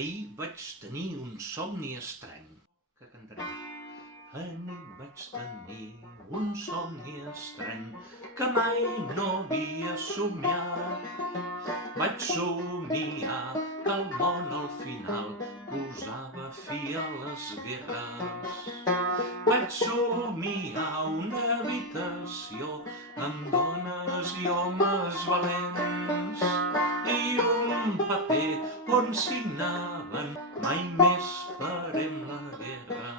Ahir vaig tenir un somni estrany, que cantarem. Ahir vaig tenir un somni estrany que mai no havia somiat. Vaig somiar que el món al final posava fi a les guerres. Vaig somiar una habitació amb dones i homes valents i un paper on signaven mai més farem la guerra.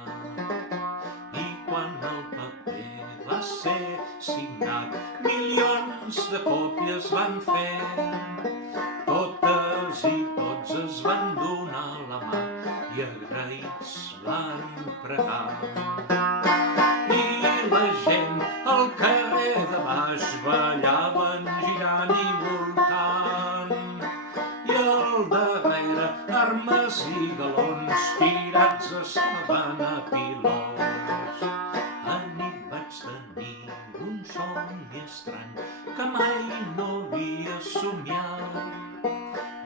I quan el paper va ser signat, milions de còpies van fer. Totes i tots es van donar la mà i agraïts van pregar. I la gent al carrer de baix ballaven girant i voltant. I al darrere armes i galons tirats estaven a pilons. Anit vaig tenir un somni estrany que mai no havia somiat.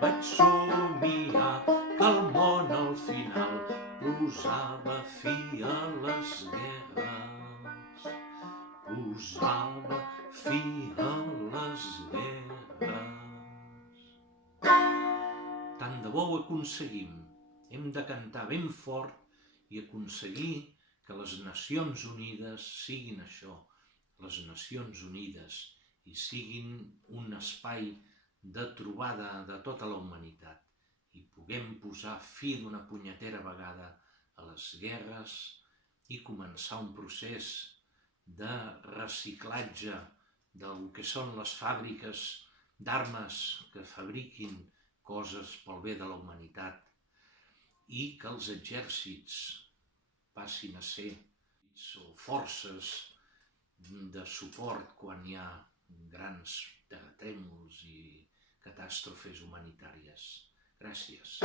Vaig somiar que el món al final posava fi a les guerres. Posava fi a les guerres. Tant de bo ho aconseguim. Hem de cantar ben fort i aconseguir que les Nacions Unides siguin això, les Nacions Unides, i siguin un espai de trobada de tota la humanitat i puguem posar fi d'una punyetera vegada a les guerres i començar un procés de reciclatge del que són les fàbriques d'armes que fabriquin coses pel bé de la humanitat i que els exèrcits passin a ser forces de suport quan hi ha grans terratrèmols i catàstrofes humanitàries. Gràcies.